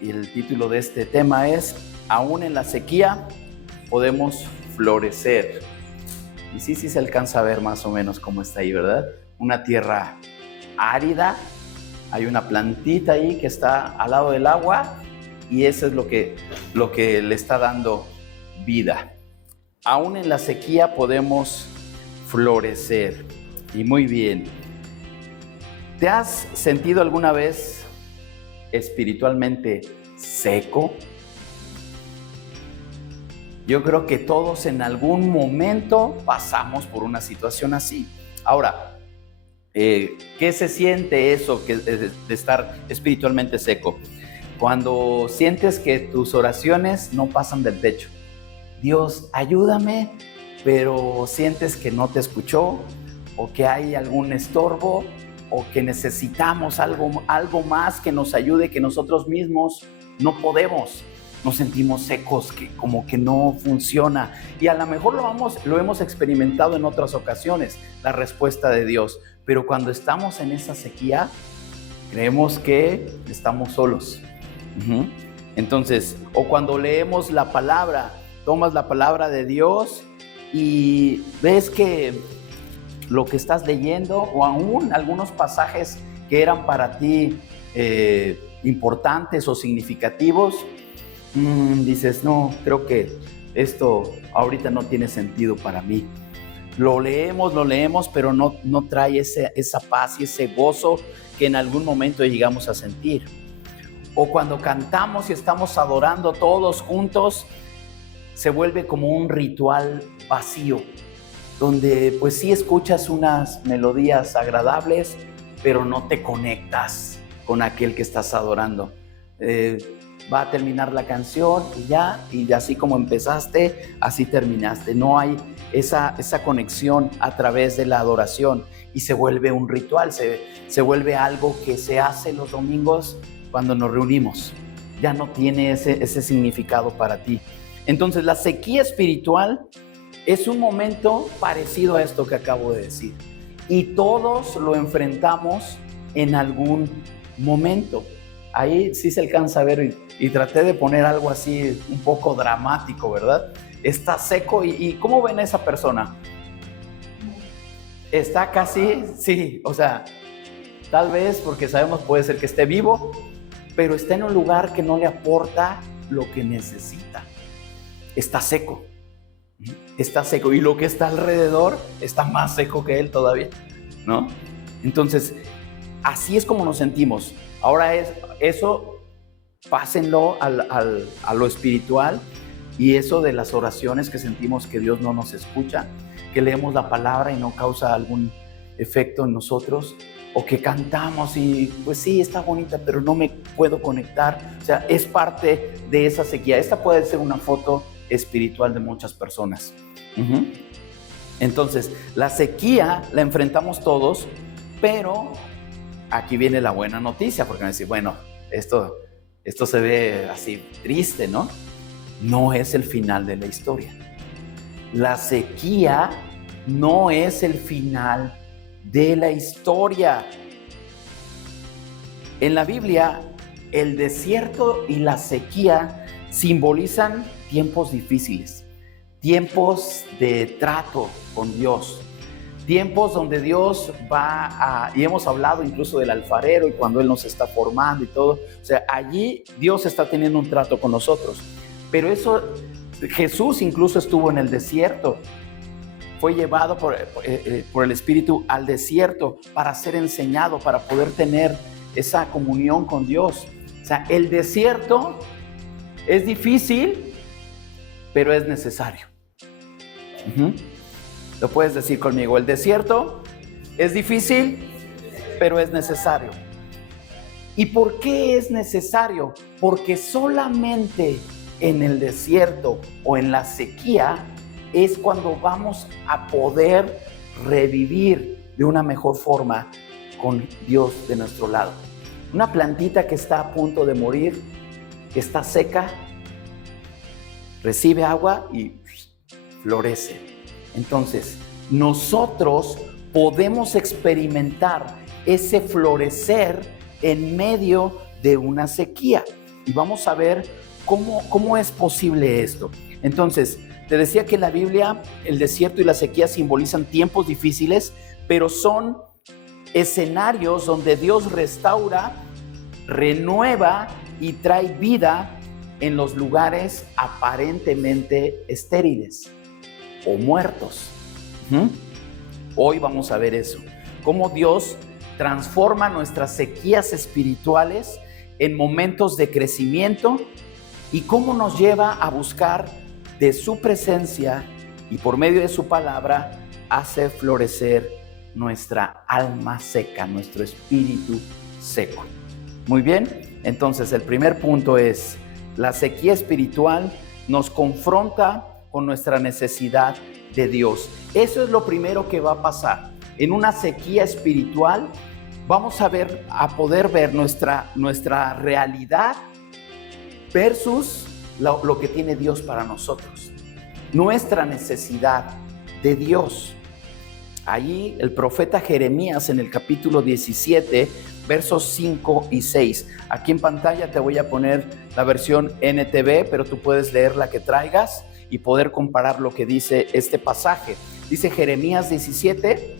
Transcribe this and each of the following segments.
Y el título de este tema es: aún en la sequía podemos florecer. Y sí se alcanza a ver más o menos cómo está ahí, ¿verdad? Una tierra árida, hay una plantita ahí que está al lado del agua y eso es lo que le está dando vida. Aún en la sequía podemos florecer. Y muy bien. ¿Te has sentido alguna vez espiritualmente seco? Yo creo que todos en algún momento pasamos por una situación así. Ahora, ¿qué se siente eso de estar espiritualmente seco? Cuando sientes que tus oraciones no pasan del techo. Dios, ayúdame, pero sientes que no te escuchó, o que hay algún estorbo, o que necesitamos algo más que nos ayude, que nosotros mismos no podemos. Nos sentimos secos, que como que no funciona. Y a lo mejor lo hemos experimentado en otras ocasiones, la respuesta de Dios. Pero cuando estamos en esa sequía, creemos que estamos solos. Entonces, o cuando leemos la palabra, tomas la palabra de Dios y ves que lo que estás leyendo, o aún algunos pasajes que eran para ti importantes o significativos, dices, no, creo que esto ahorita no tiene sentido para mí. Lo leemos, pero no trae esa paz y ese gozo que en algún momento llegamos a sentir. O cuando cantamos y estamos adorando todos juntos, se vuelve como un ritual vacío, donde pues sí escuchas unas melodías agradables, pero no te conectas con aquel que estás adorando. Va a terminar la canción y así como empezaste, así terminaste. No hay esa conexión a través de la adoración y se vuelve un ritual, se vuelve algo que se hace los domingos cuando nos reunimos. Ya no tiene ese significado para ti. Entonces, la sequía espiritual es un momento parecido a esto que acabo de decir. Y todos lo enfrentamos en algún momento. Ahí sí se alcanza a ver y traté de poner algo así un poco dramático, ¿verdad? Está seco y ¿cómo ven a esa persona? Está casi, sí, o sea, tal vez porque sabemos puede ser que esté vivo, pero está en un lugar que no le aporta lo que necesita. Está seco y lo que está alrededor está más seco que él todavía, ¿no? Entonces, así es como nos sentimos. Ahora eso pásenlo a lo espiritual, y eso de las oraciones que sentimos que Dios no nos escucha, que leemos la palabra y no causa algún efecto en nosotros, o que cantamos y pues sí, está bonita, pero no me puedo conectar. O sea, es parte de esa sequía. Esta puede ser una foto espiritual de muchas personas. Entonces, la sequía la enfrentamos todos, pero aquí viene la buena noticia, porque me dicen, bueno, esto se ve así triste, ¿no? No es el final de la historia. La sequía no es el final de la historia. En la Biblia, el desierto y la sequía simbolizan tiempos difíciles, tiempos de trato con Dios, tiempos donde Dios y hemos hablado incluso del alfarero y cuando Él nos está formando y todo. O sea, allí Dios está teniendo un trato con nosotros. Pero Jesús incluso estuvo en el desierto. Fue llevado por el Espíritu al desierto para ser enseñado, para poder tener esa comunión con Dios. O sea, el desierto es difícil, pero es necesario. Lo puedes decir conmigo, el desierto es difícil, pero es necesario. ¿Y por qué es necesario? Porque solamente en el desierto o en la sequía es cuando vamos a poder revivir de una mejor forma con Dios de nuestro lado. Una plantita que está a punto de morir, que está seca, recibe agua y florece. Entonces, nosotros podemos experimentar ese florecer en medio de una sequía. y vamos a ver cómo es posible esto. Entonces, te decía que en la Biblia el desierto y la sequía simbolizan tiempos difíciles, pero son escenarios donde Dios restaura, renueva y trae vida en los lugares aparentemente estériles o muertos. Hoy vamos a ver eso, cómo Dios transforma nuestras sequías espirituales en momentos de crecimiento y cómo nos lleva a buscar de su presencia y por medio de su palabra hace florecer nuestra alma seca, nuestro espíritu seco. Muy bien, entonces el primer punto es: la sequía espiritual nos confronta con nuestra necesidad de Dios. Eso es lo primero que va a pasar. En una sequía espiritual vamos a poder ver nuestra realidad versus lo que tiene Dios para nosotros. Nuestra necesidad de Dios. Allí el profeta Jeremías en el capítulo 17, versos 5 y 6. Aquí en pantalla te voy a poner la versión NTV, pero tú puedes leer la que traigas y poder comparar lo que dice este pasaje. Dice Jeremías 17,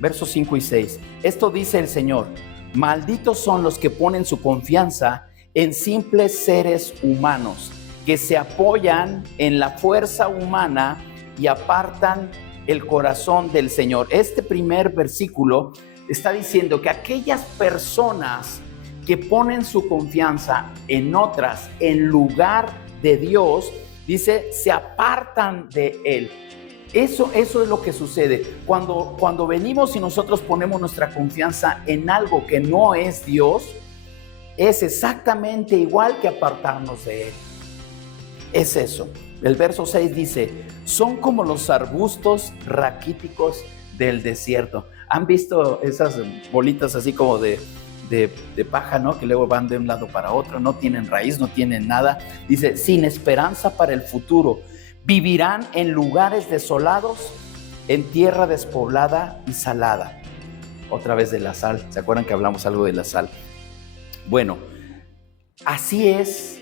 versos 5 y 6. Esto dice el Señor: malditos son los que ponen su confianza en simples seres humanos, que se apoyan en la fuerza humana y apartan el corazón del Señor. Este primer versículo está diciendo que aquellas personas que ponen su confianza en otras en lugar de Dios, dice, se apartan de Él. Eso es lo que sucede cuando venimos y nosotros ponemos nuestra confianza en algo que no es Dios. Es exactamente igual que apartarnos de Él. Es eso. El verso 6 dice: son como los arbustos raquíticos del desierto. ¿Han visto esas bolitas así como de paja, ¿no? Que luego van de un lado para otro, no tienen raíz, no tienen nada. Dice: sin esperanza para el futuro. Vivirán en lugares desolados, en tierra despoblada y salada. Otra vez de la sal. ¿Se acuerdan que hablamos algo de la sal? Bueno, así es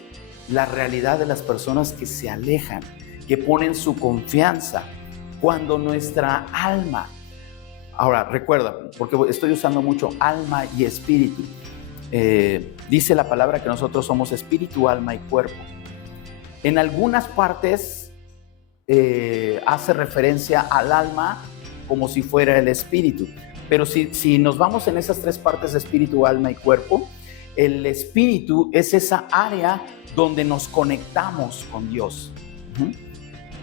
la realidad de las personas que se alejan, que ponen su confianza cuando nuestra alma. Ahora, recuerda, porque estoy usando mucho alma y espíritu. Dice la palabra que nosotros somos espíritu, alma y cuerpo. En algunas partes hace referencia al alma como si fuera el espíritu. Pero si nos vamos en esas tres partes de espíritu, alma y cuerpo, el espíritu es esa área donde nos conectamos con Dios.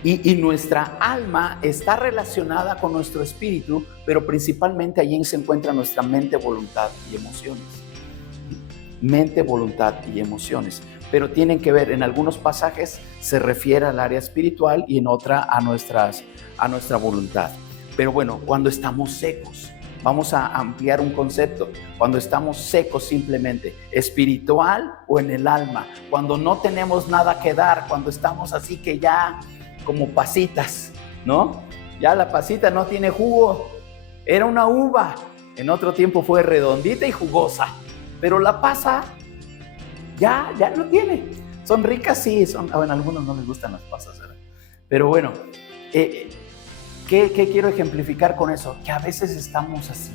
Y nuestra alma está relacionada con nuestro espíritu, pero principalmente allí se encuentra nuestra mente, voluntad y emociones. Mente, voluntad y emociones. Pero tienen que ver, en algunos pasajes se refiere al área espiritual y en otra a nuestra voluntad. Pero bueno, cuando estamos secos, vamos a ampliar un concepto. Cuando estamos secos simplemente, espiritual o en el alma, cuando no tenemos nada que dar, cuando estamos así que ya como pasitas, ¿no? Ya la pasita no tiene jugo, era una uva, en otro tiempo fue redondita y jugosa, pero la pasa ya no tiene. Son ricas, sí, bueno, a algunos no les gustan las pasas, ¿verdad? Pero bueno, ¿Qué quiero ejemplificar con eso? Que a veces estamos así,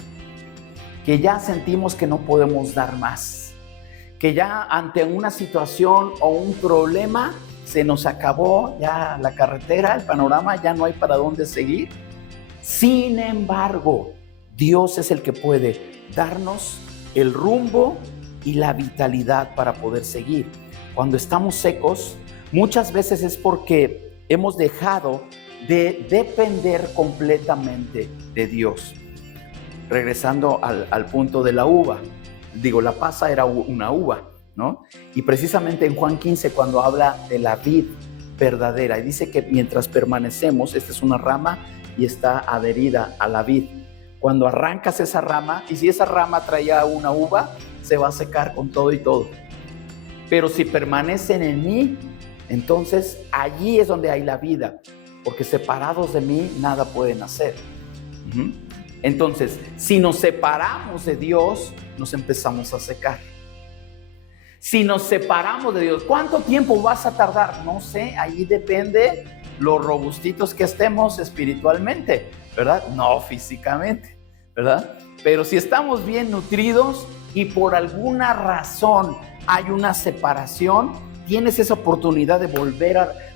que ya sentimos que no podemos dar más, que ya ante una situación o un problema se nos acabó ya la carretera, el panorama, ya no hay para dónde seguir. Sin embargo, Dios es el que puede darnos el rumbo y la vitalidad para poder seguir. Cuando estamos secos, muchas veces es porque hemos dejado de depender completamente de Dios. Regresando al punto de la uva, la pasa era una uva, ¿no? Y precisamente en Juan 15, cuando habla de la vid verdadera, y dice que mientras permanecemos, esta es una rama y está adherida a la vid. Cuando arrancas esa rama, y si esa rama traía una uva, se va a secar con todo y todo. Pero si permanecen en mí, entonces allí es donde hay la vida. Porque separados de mí nada pueden hacer. Entonces, si nos separamos de Dios, nos empezamos a secar. Si nos separamos de Dios, ¿cuánto tiempo vas a tardar? No sé, ahí depende lo robustitos que estemos espiritualmente, ¿verdad? No físicamente, ¿verdad? Pero si estamos bien nutridos y por alguna razón hay una separación, tienes esa oportunidad de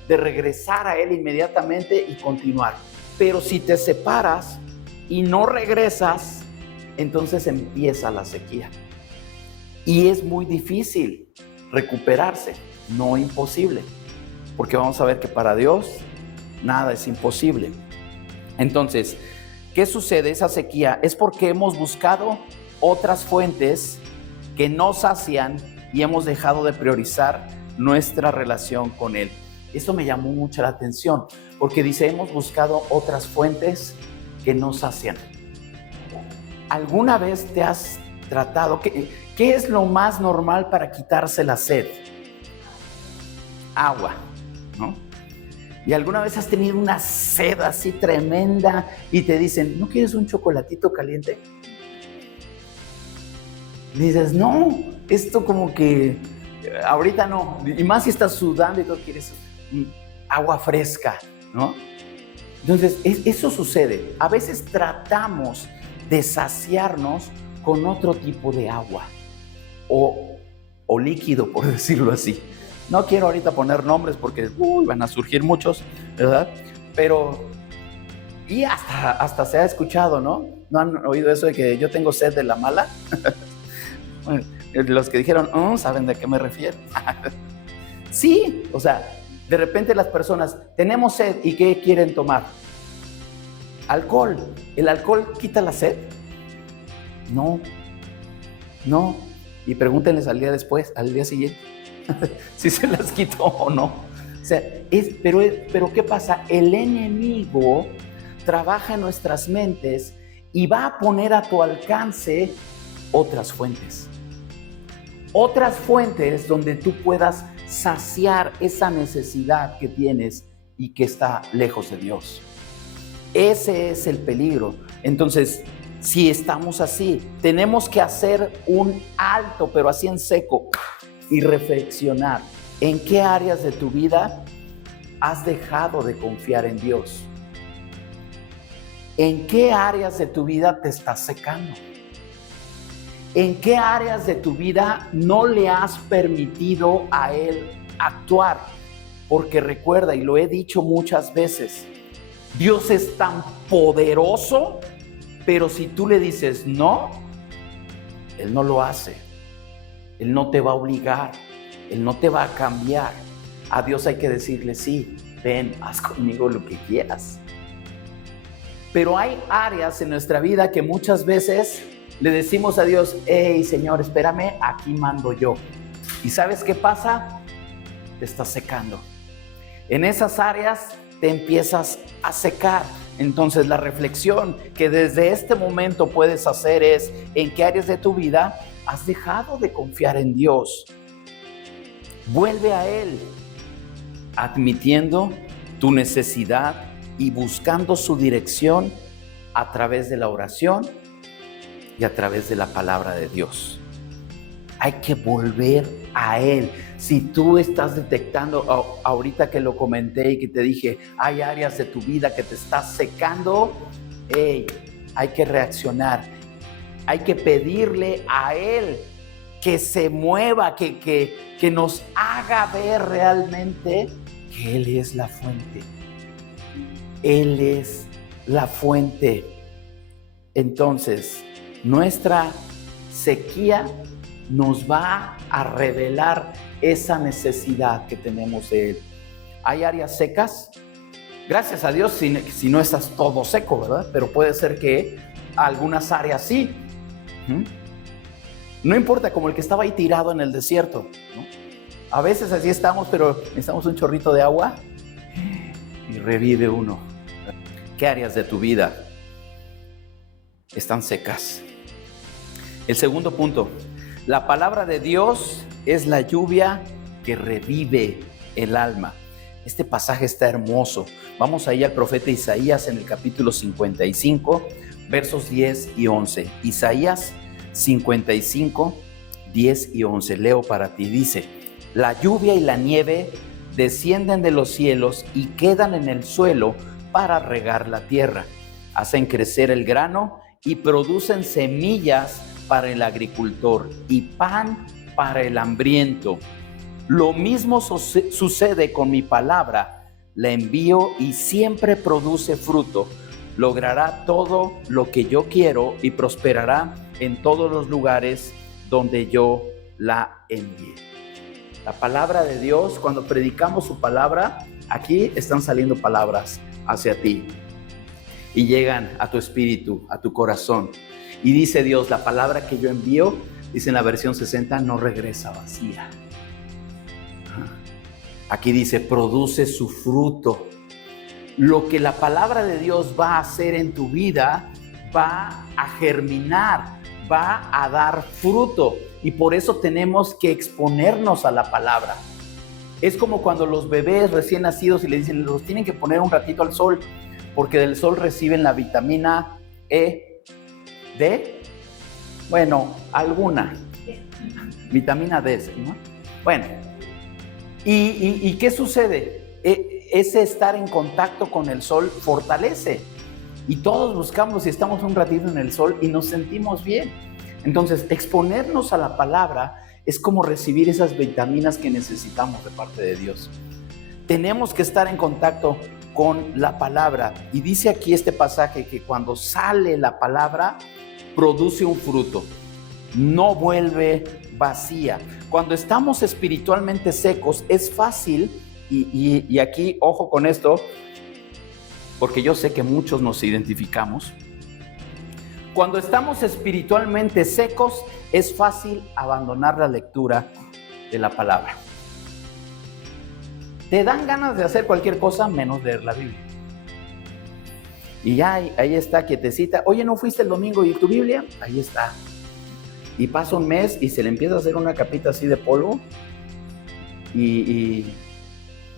de regresar a Él inmediatamente y continuar. Pero si te separas y no regresas, entonces empieza la sequía. Y es muy difícil recuperarse, no imposible, porque vamos a ver que para Dios nada es imposible. Entonces, ¿qué sucede? Esa sequía es porque hemos buscado otras fuentes que nos sacian y hemos dejado de priorizar nuestra relación con Él. Esto me llamó mucho la atención, porque dice, hemos buscado otras fuentes que nos sacian. ¿Alguna vez te has tratado? ¿Qué es lo más normal para quitarse la sed? Agua, ¿no? ¿Y alguna vez has tenido una sed así tremenda y te dicen, ¿no quieres un chocolatito caliente? Dices, no, esto como que ahorita no. Y más si estás sudando y todo, quieres agua fresca, ¿no? Entonces, eso sucede. A veces tratamos de saciarnos con otro tipo de agua o líquido, por decirlo así. No quiero ahorita poner nombres porque van a surgir muchos, ¿verdad? Pero, y hasta se ha escuchado, ¿no? ¿No han oído eso de que yo tengo sed de la mala? Bueno, los que dijeron, ¿saben de qué me refiero? Sí, o sea, de repente las personas, tenemos sed, ¿y qué quieren tomar? Alcohol. ¿El alcohol quita la sed? No. Y pregúntenles al día siguiente, si se las quitó o no. O sea, pero ¿qué pasa? El enemigo trabaja en nuestras mentes y va a poner a tu alcance otras fuentes. Otras fuentes donde tú puedas saciar esa necesidad que tienes y que está lejos de Dios. Ese es el peligro. Entonces, si estamos así, tenemos que hacer un alto, pero así en seco, y reflexionar en qué áreas de tu vida has dejado de confiar en Dios. ¿En qué áreas de tu vida te estás secando? ¿En qué áreas de tu vida no le has permitido a Él actuar? Porque recuerda, y lo he dicho muchas veces, Dios es tan poderoso, pero si tú le dices no, Él no lo hace. Él no te va a obligar, Él no te va a cambiar. A Dios hay que decirle, sí, ven, haz conmigo lo que quieras. Pero hay áreas en nuestra vida que muchas veces le decimos a Dios, hey, Señor, espérame, aquí mando yo. ¿Y sabes qué pasa? Te estás secando. En esas áreas te empiezas a secar. Entonces la reflexión que desde este momento puedes hacer es, ¿en qué áreas de tu vida has dejado de confiar en Dios? Vuelve a Él, admitiendo tu necesidad y buscando su dirección a través de la oración y a través de la palabra de Dios. Hay que volver a Él. Si tú estás detectando, ahorita que lo comenté y que te dije, hay áreas de tu vida que te estás secando, hay que reaccionar. Hay que pedirle a Él que se mueva, que nos haga ver realmente que Él es la fuente. Él es la fuente. Entonces, nuestra sequía nos va a revelar esa necesidad que tenemos de Él. ¿Hay áreas secas? Gracias a Dios si no estás todo seco, ¿verdad? Pero puede ser que algunas áreas sí. No importa, como el que estaba ahí tirado en el desierto, ¿no? A veces así estamos, pero necesitamos un chorrito de agua y revive uno. ¿Qué áreas de tu vida están secas? El segundo punto, la palabra de Dios es la lluvia que revive el alma. Este pasaje está hermoso. Vamos ahí al profeta Isaías en el capítulo 55, versos 10 y 11. Isaías 55, 10 y 11. Leo para ti. Dice: la lluvia y la nieve descienden de los cielos y quedan en el suelo para regar la tierra. Hacen crecer el grano y producen semillas para el agricultor y pan para el hambriento. Lo mismo sucede con mi palabra. La envío y siempre produce fruto. Logrará todo lo que yo quiero y prosperará en todos los lugares donde yo la envíe. La palabra de Dios, cuando predicamos su palabra, aquí están saliendo palabras hacia ti y llegan a tu espíritu, a tu corazón. Y dice Dios: la palabra que yo envío, dice en la versión 60, no regresa vacía. Aquí dice: produce su fruto. Lo que la palabra de Dios va a hacer en tu vida va a germinar, va a dar fruto. Y por eso tenemos que exponernos a la palabra. Es como cuando los bebés recién nacidos y le dicen: los tienen que poner un ratito al sol, porque del sol reciben la vitamina E, D, bueno, alguna, vitamina D, ¿no? Bueno, ¿y qué sucede? Ese estar en contacto con el sol fortalece. Y todos buscamos y estamos un ratito en el sol y nos sentimos bien. Entonces, exponernos a la palabra es como recibir esas vitaminas que necesitamos de parte de Dios. Tenemos que estar en contacto con la palabra. Y dice aquí este pasaje que cuando sale la palabra, produce un fruto. No vuelve vacía. Cuando estamos espiritualmente secos, es fácil, y aquí, ojo con esto, porque yo sé que muchos nos identificamos. Cuando estamos espiritualmente secos, es fácil abandonar la lectura de la palabra. Te dan ganas de hacer cualquier cosa menos leer la Biblia. Y ya ahí está, quietecita. Oye, ¿no fuiste el domingo y tu Biblia? Ahí está. Y pasa un mes y se le empieza a hacer una capita así de polvo. Y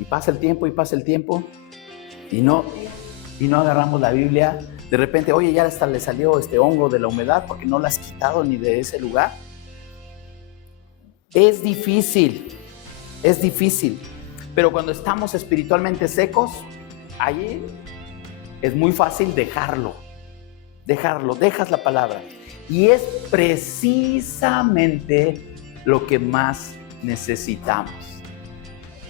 pasa el tiempo y pasa el tiempo. Y no agarramos la Biblia. De repente, oye, ya hasta le salió este hongo de la humedad porque no la has quitado ni de ese lugar. Es difícil. Pero cuando estamos espiritualmente secos, allí es muy fácil dejarlo. Dejas la palabra. Y es precisamente lo que más necesitamos.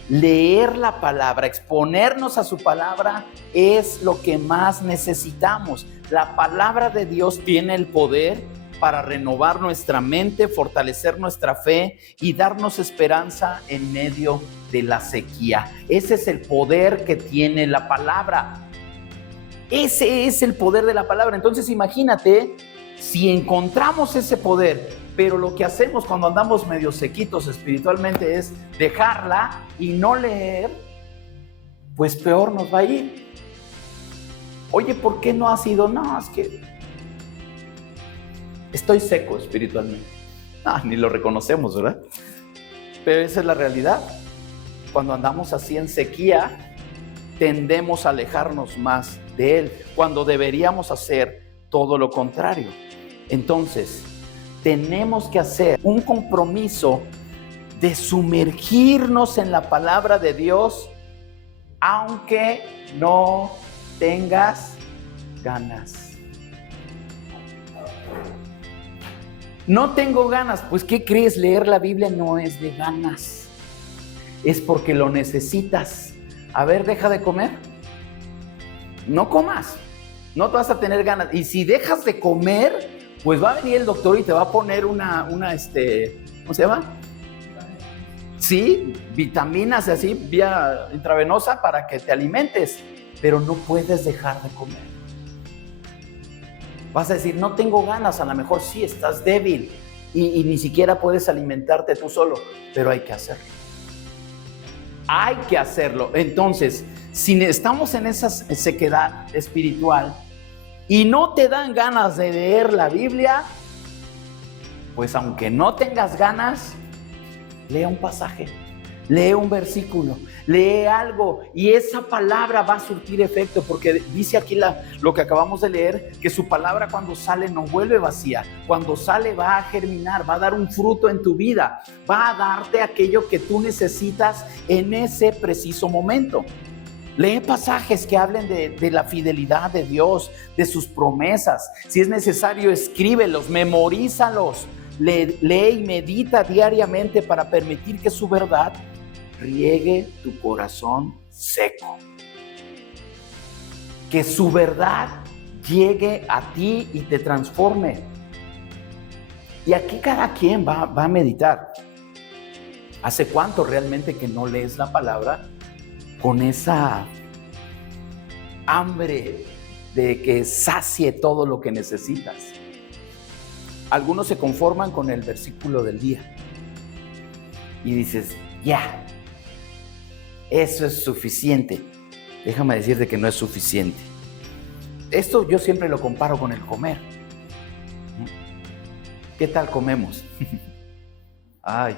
Leer la palabra, exponernos a su palabra es lo que más necesitamos. La palabra de Dios tiene el poder para renovar nuestra mente, fortalecer nuestra fe y darnos esperanza en medio de la sequía. Ese es el poder que tiene la palabra. Ese es el poder de la palabra. Entonces imagínate si encontramos ese poder, pero lo que hacemos cuando andamos medio sequitos espiritualmente es dejarla y no leer, pues peor nos va a ir. Oye, ¿por qué no has ido? No, es que estoy seco espiritualmente. No, ni lo reconocemos, ¿verdad? Pero esa es la realidad. Cuando andamos así en sequía, tendemos a alejarnos más de Él, cuando deberíamos hacer todo lo contrario. Entonces, tenemos que hacer un compromiso de sumergirnos en la palabra de Dios, aunque no tengas ganas. No tengo ganas. Pues, ¿qué crees? Leer la Biblia no es de ganas. Es porque lo necesitas. A ver, deja de comer. No comas. No te vas a tener ganas. Y si dejas de comer, pues va a venir el doctor y te va a poner una ¿cómo se llama? Sí, vitaminas así, vía intravenosa para que te alimentes. Pero no puedes dejar de comer. Vas a decir, no tengo ganas, a lo mejor sí, estás débil y ni siquiera puedes alimentarte tú solo, pero hay que hacerlo. Hay que hacerlo. Entonces, si estamos en esa sequedad espiritual y no te dan ganas de leer la Biblia, pues aunque no tengas ganas, lea un pasaje. Lee un versículo, lee algo y esa palabra va a surtir efecto, porque dice aquí lo que acabamos de leer, que su palabra cuando sale no vuelve vacía, cuando sale va a germinar, va a dar un fruto en tu vida, va a darte aquello que tú necesitas en ese preciso momento. Lee pasajes que hablen de la fidelidad de Dios, de sus promesas. Si es necesario, escríbelos, memorízalos. Lee y medita diariamente para permitir que su verdad riegue tu corazón seco. Que su verdad llegue a ti y te transforme. Y aquí cada quien va a meditar. ¿Hace cuánto realmente que no lees la palabra con esa hambre de que sacie todo lo que necesitas? Algunos se conforman con el versículo del día y dices, ya, eso es suficiente. Déjame decirte que no es suficiente. Esto yo siempre lo comparo con el comer. ¿Qué tal comemos? Ay,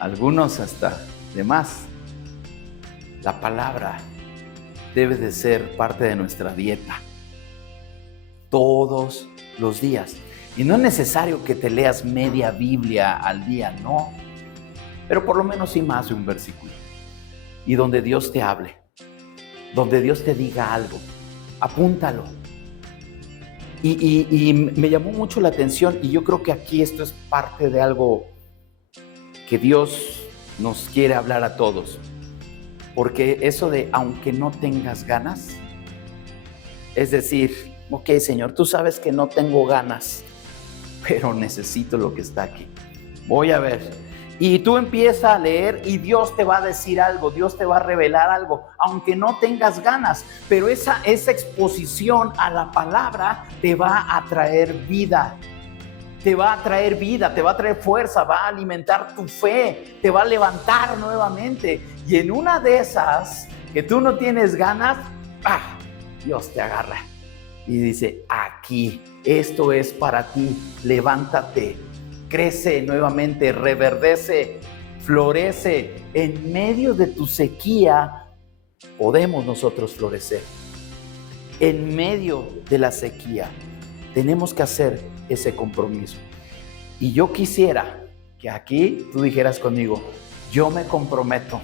algunos hasta de más. La palabra debe de ser parte de nuestra dieta todos los días. Y no es necesario que te leas media Biblia al día, no. Pero por lo menos sí más de un versículo. Y donde Dios te hable, donde Dios te diga algo, apúntalo. Y me llamó mucho la atención, y yo creo que aquí esto es parte de algo que Dios nos quiere hablar a todos. Porque eso de aunque no tengas ganas, es decir, ok, Señor, tú sabes que no tengo ganas, pero necesito lo que está aquí. Voy a ver. Y tú empiezas a leer y Dios te va a decir algo, Dios te va a revelar algo, aunque no tengas ganas, pero esa exposición a la palabra te va a traer vida. Te va a traer vida, te va a traer fuerza, va a alimentar tu fe, te va a levantar nuevamente. Y en una de esas que tú no tienes ganas, Dios te agarra y dice, aquí, esto es para ti, levántate, crece nuevamente, reverdece, florece. En medio de tu sequía podemos nosotros florecer. En medio de la sequía tenemos que hacer ese compromiso. Y yo quisiera que aquí tú dijeras conmigo, yo me comprometo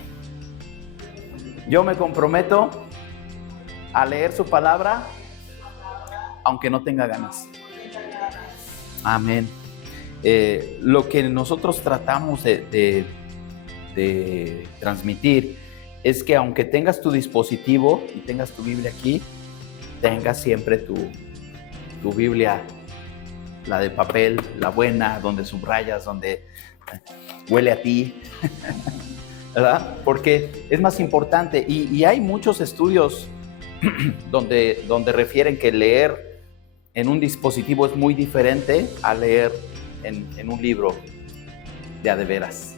a leer su palabra aunque no tenga ganas. Amén. Lo que nosotros tratamos de transmitir es que aunque tengas tu dispositivo y tengas tu Biblia aquí, tengas siempre tu Biblia, la de papel, la buena, donde subrayas, donde huele a ti, ¿verdad? Porque es más importante y hay muchos estudios donde refieren que leer en un dispositivo es muy diferente a leer en un libro de veras.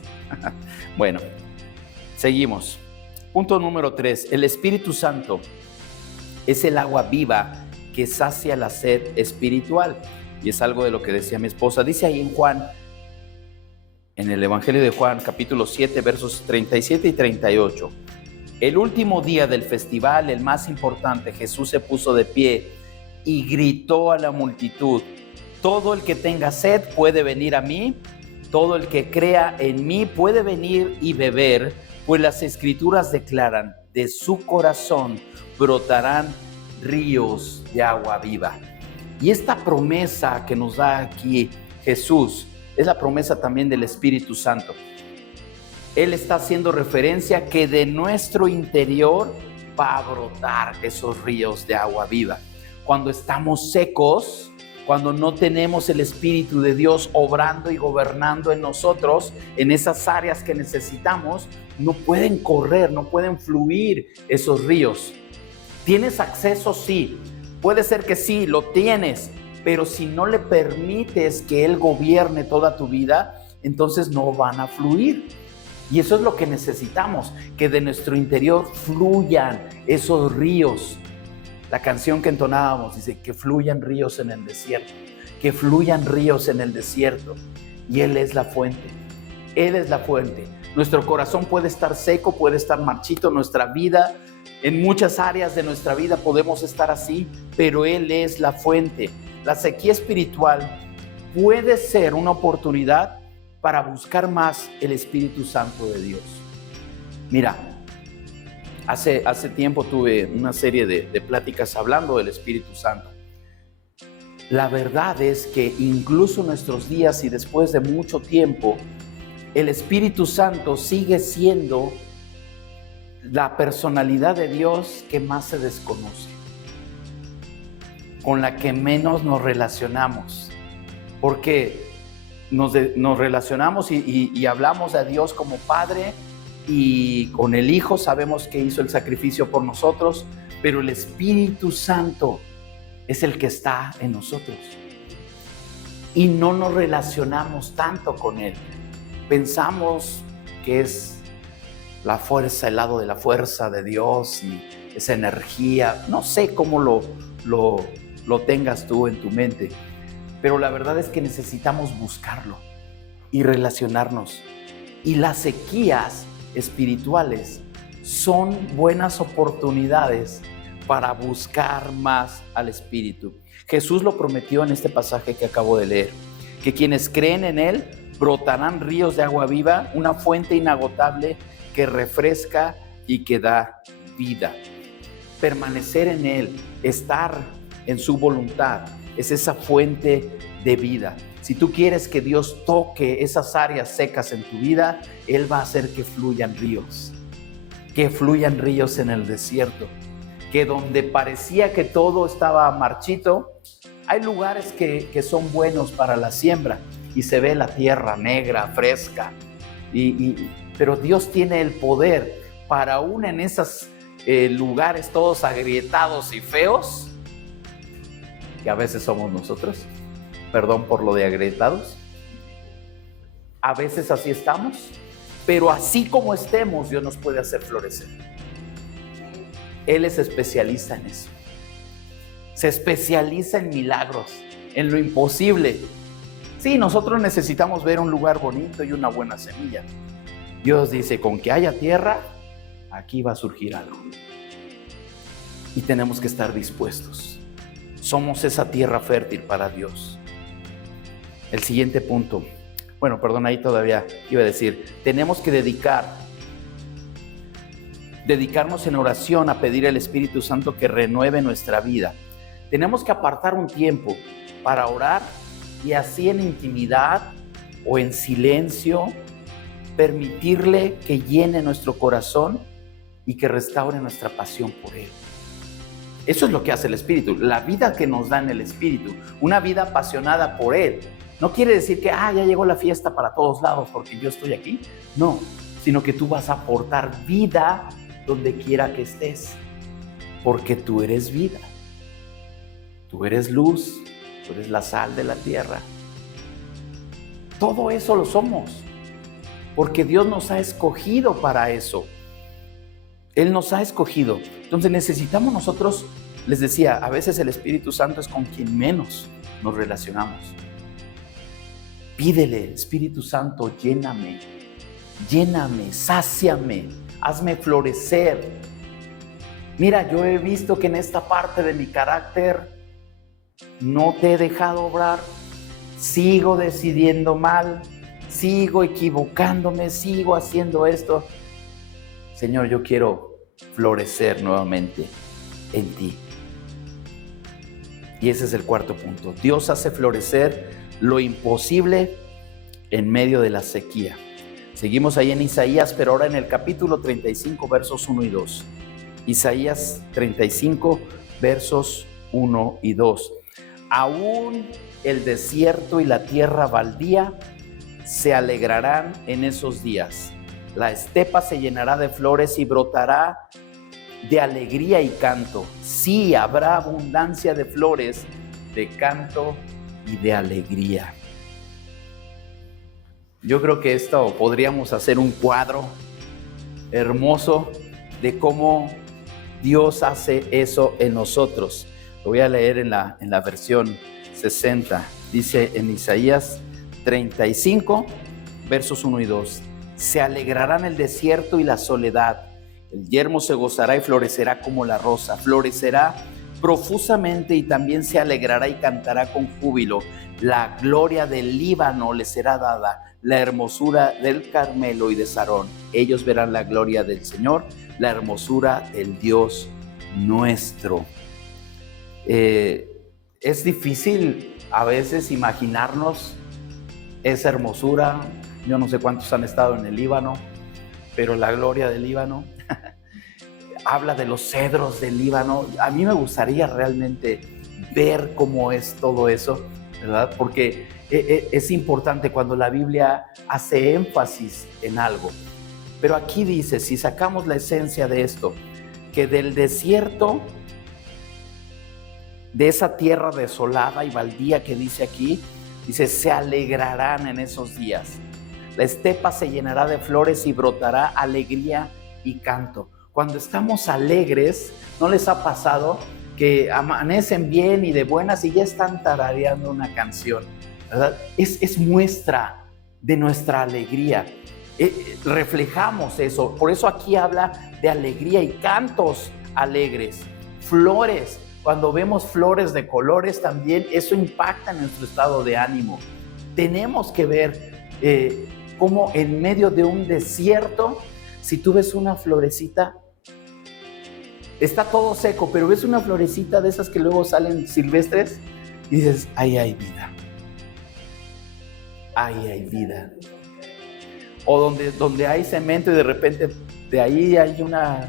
Bueno, seguimos. Punto número 3. El Espíritu Santo es el agua viva que sacia la sed espiritual. Y es algo de lo que decía mi esposa. Dice ahí en Juan, en el Evangelio de Juan, capítulo 7, versos 37 y 38. El último día del festival, el más importante, Jesús se puso de pie y gritó a la multitud: todo el que tenga sed puede venir a mí, todo el que crea en mí puede venir y beber, pues las Escrituras declaran, de su corazón brotarán ríos de agua viva. Y esta promesa que nos da aquí Jesús es la promesa también del Espíritu Santo. Él está haciendo referencia que de nuestro interior va a brotar esos ríos de agua viva. Cuando estamos secos, cuando no tenemos el Espíritu de Dios obrando y gobernando en nosotros, en esas áreas que necesitamos, no pueden correr, no pueden fluir esos ríos. ¿Tienes acceso? Sí. Puede ser que sí, lo tienes, pero si no le permites que Él gobierne toda tu vida, entonces no van a fluir. Y eso es lo que necesitamos, que de nuestro interior fluyan esos ríos. La canción que entonábamos dice que fluyan ríos en el desierto, que fluyan ríos en el desierto. Y Él es la fuente, Él es la fuente. Nuestro corazón puede estar seco, puede estar marchito, nuestra vida, en muchas áreas de nuestra vida podemos estar así, pero Él es la fuente. La sequía espiritual puede ser una oportunidad para buscar más el Espíritu Santo de Dios. Mira, hace tiempo tuve una serie de pláticas hablando del Espíritu Santo. La verdad es que incluso en nuestros días y después de mucho tiempo, el Espíritu Santo sigue siendo la personalidad de Dios que más se desconoce, con la que menos nos relacionamos, porque nos relacionamos y hablamos a Dios como Padre, y con el Hijo sabemos que hizo el sacrificio por nosotros, pero el Espíritu Santo es el que está en nosotros y no nos relacionamos tanto con Él. Pensamos que es la fuerza, el lado de la fuerza de Dios y esa energía. No sé cómo lo tengas tú en tu mente, pero la verdad es que necesitamos buscarlo y relacionarnos. Y las sequías espirituales son buenas oportunidades para buscar más al Espíritu. Jesús lo prometió en este pasaje que acabo de leer, que quienes creen en Él brotarán ríos de agua viva, una fuente inagotable que refresca y que da vida. Permanecer en Él, estar en su voluntad, es esa fuente de vida. Si tú quieres que Dios toque esas áreas secas en tu vida, Él va a hacer que fluyan ríos en el desierto, que donde parecía que todo estaba marchito, hay lugares que son buenos para la siembra y se ve la tierra negra, fresca, pero Dios tiene el poder para aún en esos lugares todos agrietados y feos, que a veces somos nosotros, perdón por lo de agrietados, a veces así estamos, pero así como estemos, Dios nos puede hacer florecer. Él es especialista en eso. Se especializa en milagros, en lo imposible. Sí, nosotros necesitamos ver un lugar bonito y una buena semilla. Dios dice, con que haya tierra, aquí va a surgir algo. Y tenemos que estar dispuestos. Somos esa tierra fértil para Dios. El siguiente punto. Bueno, perdón, ahí todavía iba a decir, tenemos que dedicarnos en oración a pedir al Espíritu Santo que renueve nuestra vida. Tenemos que apartar un tiempo para orar y así en intimidad o en silencio permitirle que llene nuestro corazón y que restaure nuestra pasión por Él. Eso es lo que hace el Espíritu, la vida que nos da en el Espíritu, una vida apasionada por Él. No quiere decir que ya llegó la fiesta para todos lados porque yo estoy aquí. No, sino que tú vas a aportar vida donde quiera que estés, porque tú eres vida. Tú eres luz, tú eres la sal de la tierra. Todo eso lo somos, porque Dios nos ha escogido para eso. Él nos ha escogido. Entonces necesitamos nosotros, les decía, a veces el Espíritu Santo es con quien menos nos relacionamos. Pídele, Espíritu Santo, lléname, sáciame, hazme florecer. Mira, yo he visto que en esta parte de mi carácter no te he dejado obrar, sigo decidiendo mal, sigo equivocándome, sigo haciendo esto. Señor, yo quiero florecer nuevamente en ti. Y ese es el cuarto punto. Dios hace florecer lo imposible en medio de la sequía. Seguimos ahí en Isaías, pero ahora en el capítulo 35, versos 1 y 2. Isaías 35, versos 1 y 2. Aún el desierto y la tierra baldía se alegrarán en esos días. La estepa se llenará de flores y brotará de alegría y canto. Sí, habrá abundancia de flores, de canto y de alegría. Yo creo que esto podríamos hacer un cuadro hermoso de cómo Dios hace eso en nosotros. Lo voy a leer en la versión 60. Dice en Isaías 35, versos 1 y 2. Se alegrarán el desierto y la soledad. El yermo se gozará y florecerá como la rosa. Florecerá profusamente y también se alegrará y cantará con júbilo. La gloria del Líbano le será dada, la hermosura del Carmelo y de Sarón. Ellos verán la gloria del Señor, la hermosura del Dios nuestro. Es difícil a veces imaginarnos esa hermosura. Yo no sé cuántos han estado en el Líbano, pero la gloria del Líbano habla de los cedros del Líbano. A mí me gustaría realmente ver cómo es todo eso, ¿verdad? Porque es importante cuando la Biblia hace énfasis en algo. Pero aquí dice, si sacamos la esencia de esto, que del desierto, de esa tierra desolada y baldía que dice aquí, dice, se alegrarán en esos días. La estepa se llenará de flores y brotará alegría y canto. Cuando estamos alegres, ¿no les ha pasado que amanecen bien y de buenas y ya están tarareando una canción? ¿Verdad? Es muestra de nuestra alegría. Reflejamos eso. Por eso aquí habla de alegría y cantos alegres, flores. Cuando vemos flores de colores también, eso impacta en nuestro estado de ánimo. Tenemos que ver cómo en medio de un desierto, si tú ves una florecita, está todo seco, pero ves una florecita de esas que luego salen silvestres y dices, ahí hay vida. Ahí hay vida. O donde hay cemento y de repente de ahí hay una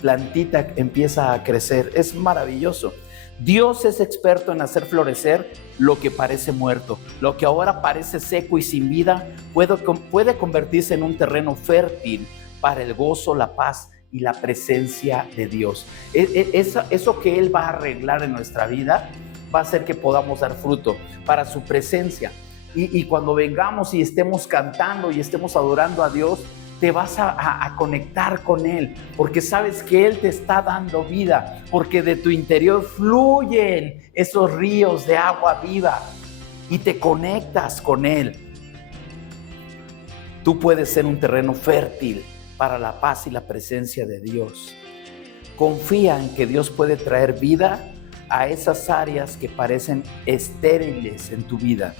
plantita que empieza a crecer. Es maravilloso. Dios es experto en hacer florecer lo que parece muerto. Lo que ahora parece seco y sin vida puede convertirse en un terreno fértil para el gozo, la paz y la presencia de Dios. Eso que Él va a arreglar en nuestra vida va a hacer que podamos dar fruto para su presencia. Y cuando vengamos y estemos cantando y estemos adorando a Dios, te vas a conectar con Él, porque sabes que Él te está dando vida, porque de tu interior fluyen esos ríos de agua viva y te conectas con Él. Tú puedes ser un terreno fértil para la paz y la presencia de Dios. Confía en que Dios puede traer vida a esas áreas que parecen estériles en tu vida.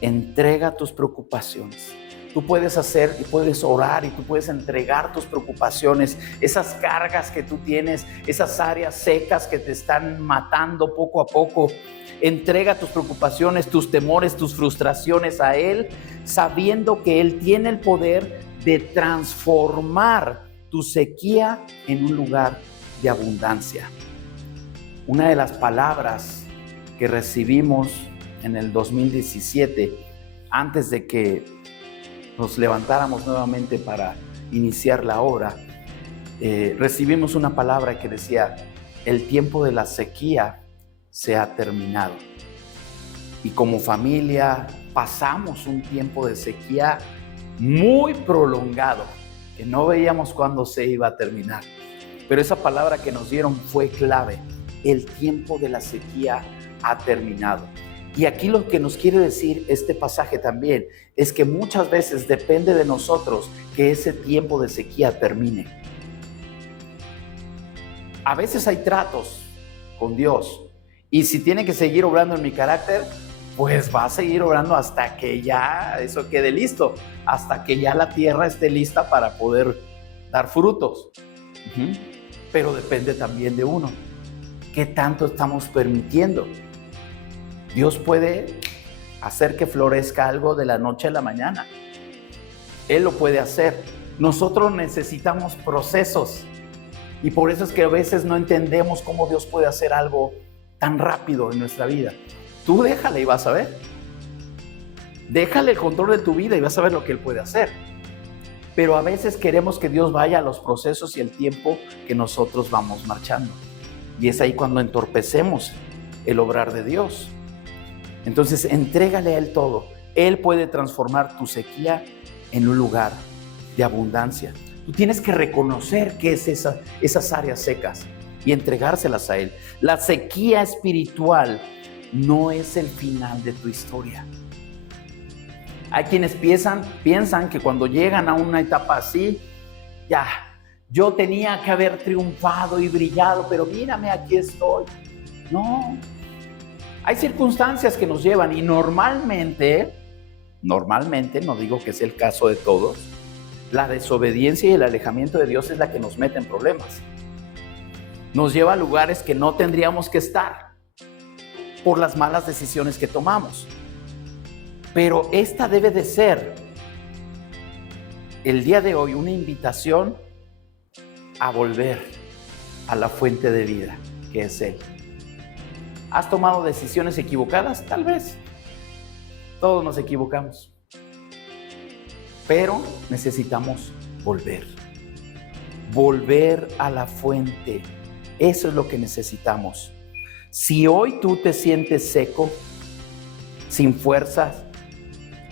Entrega tus preocupaciones. Tú puedes hacer y puedes orar y tú puedes entregar tus preocupaciones, esas cargas que tú tienes, esas áreas secas que te están matando poco a poco. Entrega tus preocupaciones, tus temores, tus frustraciones a Él, sabiendo que Él tiene el poder de transformar tu sequía en un lugar de abundancia. Una de las palabras que recibimos en el 2017, antes de que nos levantáramos nuevamente para iniciar la obra, recibimos una palabra que decía, el tiempo de la sequía se ha terminado. Y como familia pasamos un tiempo de sequía muy prolongado, que no veíamos cuándo se iba a terminar. Pero esa palabra que nos dieron fue clave. El tiempo de la sequía ha terminado. Y aquí lo que nos quiere decir este pasaje también es que muchas veces depende de nosotros que ese tiempo de sequía termine. A veces hay tratos con Dios y si tiene que seguir obrando en mi carácter, pues va a seguir obrando hasta que ya eso quede listo, hasta que ya la tierra esté lista para poder dar frutos. Pero depende también de uno. ¿Qué tanto estamos permitiendo? Dios puede hacer que florezca algo de la noche a la mañana. Él lo puede hacer. Nosotros necesitamos procesos. Y por eso es que a veces no entendemos cómo Dios puede hacer algo tan rápido en nuestra vida. Tú déjale y vas a ver. Déjale el control de tu vida y vas a ver lo que Él puede hacer. Pero a veces queremos que Dios vaya a los procesos y el tiempo que nosotros vamos marchando. Y es ahí cuando entorpecemos el obrar de Dios. Entonces, entrégale a Él todo. Él puede transformar tu sequía en un lugar de abundancia. Tú tienes que reconocer qué es esas áreas secas y entregárselas a Él. La sequía espiritual no es el final de tu historia. Hay quienes piensan que cuando llegan a una etapa así, ya, yo tenía que haber triunfado y brillado, pero mírame, aquí estoy. No, hay circunstancias que nos llevan y normalmente, no digo que es el caso de todos, la desobediencia y el alejamiento de Dios es la que nos mete en problemas. Nos lleva a lugares que no tendríamos que estar por las malas decisiones que tomamos. Pero esta debe de ser el día de hoy una invitación a volver a la fuente de vida, que es Él. ¿Has tomado decisiones equivocadas? Tal vez. Todos nos equivocamos. Pero necesitamos volver. Volver a la fuente. Eso es lo que necesitamos. Si hoy tú te sientes seco, sin fuerzas,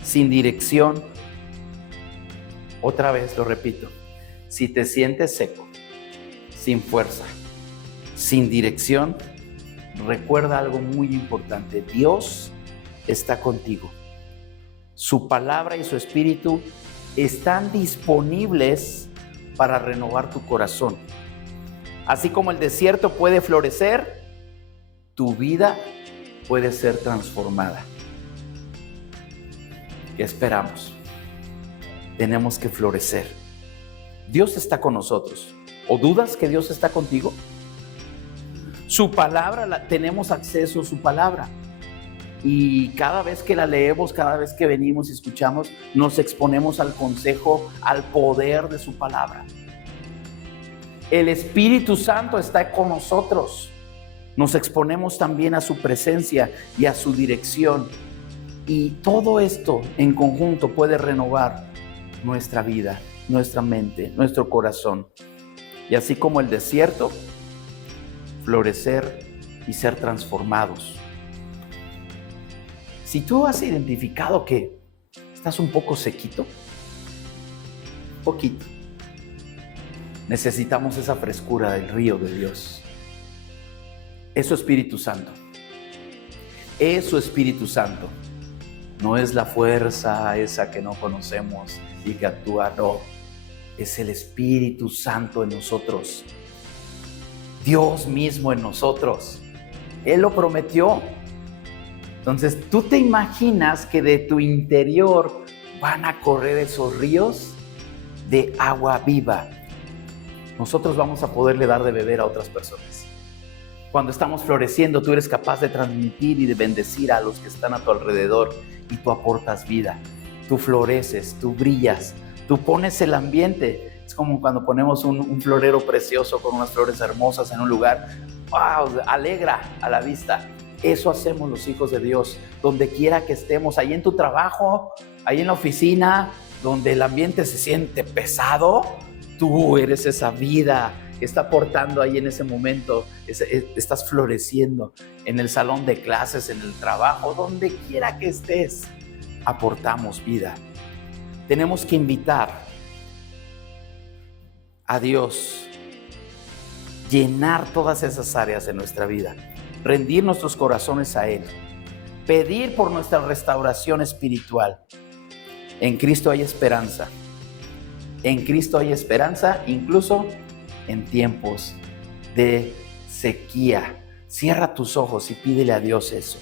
sin dirección, otra vez lo repito, si te sientes seco, sin fuerza, sin dirección, recuerda algo muy importante: Dios está contigo. Su palabra y su espíritu están disponibles para renovar tu corazón. Así como el desierto puede florecer, tu vida puede ser transformada. ¿Qué esperamos? Tenemos que florecer. Dios está con nosotros. ¿O dudas que Dios está contigo? Su palabra, tenemos acceso a su palabra. Y cada vez que la leemos, cada vez que venimos y escuchamos, nos exponemos al consejo, al poder de su palabra. El Espíritu Santo está con nosotros. Nos exponemos también a su presencia y a su dirección. Y todo esto en conjunto puede renovar nuestra vida, nuestra mente, nuestro corazón. Y así como el desierto, florecer y ser transformados. Si tú has identificado que estás un poco sequito, poquito, necesitamos esa frescura del río de Dios. Es su Espíritu Santo. Es su Espíritu Santo. No es la fuerza esa que no conocemos y que actúa, no. Es el Espíritu Santo en nosotros. Dios mismo en nosotros. Él lo prometió. Entonces, ¿tú te imaginas que de tu interior van a correr esos ríos de agua viva? Nosotros vamos a poderle dar de beber a otras personas. Cuando estamos floreciendo, tú eres capaz de transmitir y de bendecir a los que están a tu alrededor y tú aportas vida. Tú floreces, tú brillas, tú pones el ambiente. Es como cuando ponemos un florero precioso con unas flores hermosas en un lugar. ¡Wow! Alegra a la vista. Eso hacemos los hijos de Dios, donde quiera que estemos, ahí en tu trabajo, ahí en la oficina, donde el ambiente se siente pesado, tú eres esa vida que está aportando ahí en ese momento, estás floreciendo en el salón de clases, en el trabajo, donde quiera que estés, aportamos vida. Tenemos que invitar a Dios, llenar todas esas áreas de nuestra vida, rendir nuestros corazones a Él, pedir por nuestra restauración espiritual. En Cristo hay esperanza. En Cristo hay esperanza, incluso en tiempos de sequía. Cierra tus ojos y pídele a Dios eso.